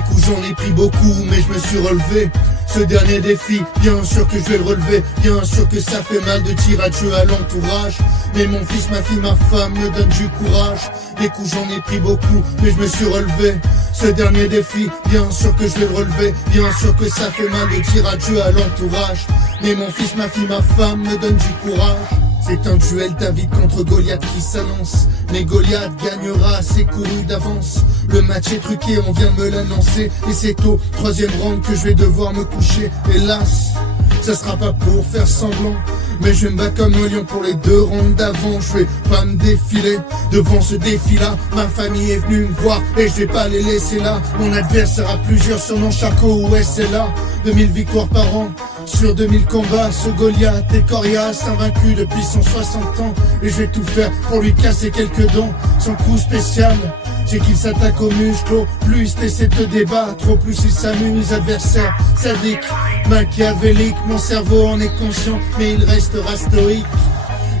Des coups j'en ai pris beaucoup, mais je me suis relevé. Ce dernier défi, bien sûr que je vais le relever. Bien sûr que ça fait mal de tirer à Dieu à l'entourage. Mais mon fils, ma fille, ma femme me donnent du courage. Des coups j'en ai pris beaucoup, mais je me suis relevé. Ce dernier défi, bien sûr que je vais le relever. Bien sûr que ça fait mal de tirer à Dieu à l'entourage. Mais mon fils, ma fille, ma femme me donnent du courage. C'est un duel David contre Goliath qui s'annonce. Mais Goliath gagnera, c'est couru d'avance. Le match est truqué, on vient me l'annoncer. Et c'est au 3e round que je vais devoir me coucher. Hélas, ça sera pas pour faire semblant, mais je vais me battre comme un lion pour les 2 rounds d'avant. Je vais pas me défiler devant ce défi-là. Ma famille est venue me voir et je vais pas les laisser là. Mon adversaire a plusieurs surnoms, Charcot ou SLA. 2000 victoires par an sur 2000 combats. Ce Goliath est coriace, invaincu depuis son 60 ans. Et je vais tout faire pour lui casser quelques dents. Son coup spécial, c'est qu'il s'attaque aux muscles. Au plus t'essaies de te débattre, au plus il s'amuse. Adversaire sadique, machiavélique. Mon cerveau en est conscient, mais il restera stoïque.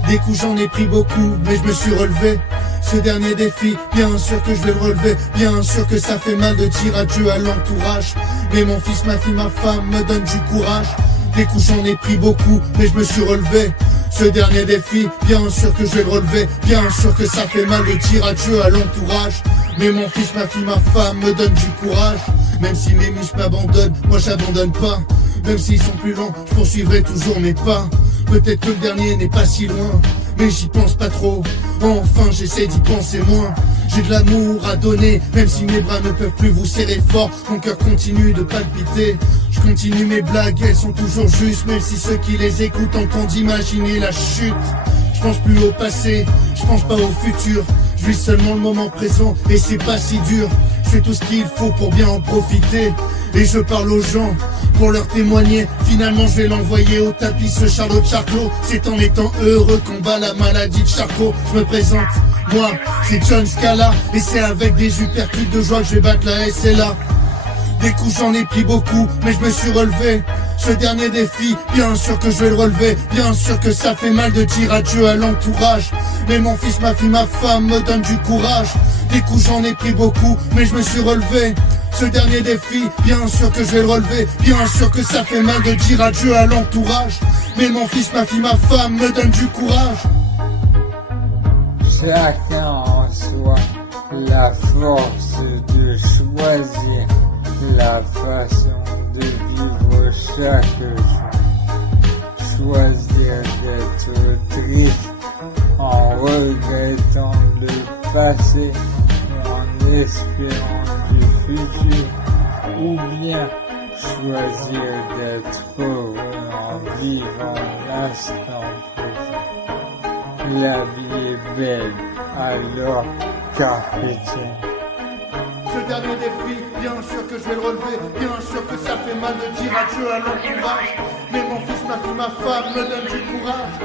Des coups j'en ai pris beaucoup, mais je me suis relevé. Ce dernier défi, bien sûr que je vais le relever. Bien sûr que ça fait mal de tirer à Dieu à l'entourage. Mais mon fils, ma fille, ma femme me donnent du courage. Des coups j'en ai pris beaucoup, mais je me suis relevé. Ce dernier défi, bien sûr que je vais le relever. Bien sûr que ça fait mal de tirer à Dieu à l'entourage. Mais mon fils, ma fille, ma femme me donnent du courage. Même si mes muscles m'abandonnent, moi j'abandonne pas. Même s'ils sont plus lents, je poursuivrai toujours mes pas. Peut-être que le dernier n'est pas si loin, mais j'y pense pas trop. Enfin j'essaie d'y penser moins. J'ai de l'amour à donner, même si mes bras ne peuvent plus vous serrer fort. Mon cœur continue de palpiter. Je continue mes blagues, elles sont toujours justes. Même si ceux qui les écoutent entendent imaginer la chute. Je pense plus au passé, je pense pas au futur. Je vis seulement le moment présent et c'est pas si dur. Je fais tout ce qu'il faut pour bien en profiter. Et je parle aux gens pour leur témoigner. Finalement je vais l'envoyer au tapis, ce Charlot Charcot. C'est en étant heureux qu'on bat la maladie de Charcot. Je me présente, moi c'est John Scala. Et c'est avec des uppercuts de joie que je vais battre la SLA. Des coups j'en ai pris beaucoup, mais je me suis relevé. Ce dernier défi, bien sûr que je vais le relever. Bien sûr que ça fait mal de tirer à Dieu à l'entourage. Mais mon fils, ma fille, ma femme me donnent du courage. Des coups j'en ai pris beaucoup, mais je me suis relevé. Ce dernier défi, bien sûr que je vais le relever. Bien sûr que ça fait mal de dire adieu à l'entourage. Mais mon fils, ma fille, ma femme me donnent du courage. Chacun en soi la force de choisir la façon de vivre chaque jour. Choisir d'être triste en regrettant le passé ou en espérant du futur, ou bien choisir d'être heureux en vivant l'instant présent. La vie est belle, alors carpe diem. Ce dernier défi, bien sûr que je vais le relever. Bien sûr que ça fait mal de dire adieu à l'entourage. Mais mon fils, ma fille, ma femme me donnent du courage.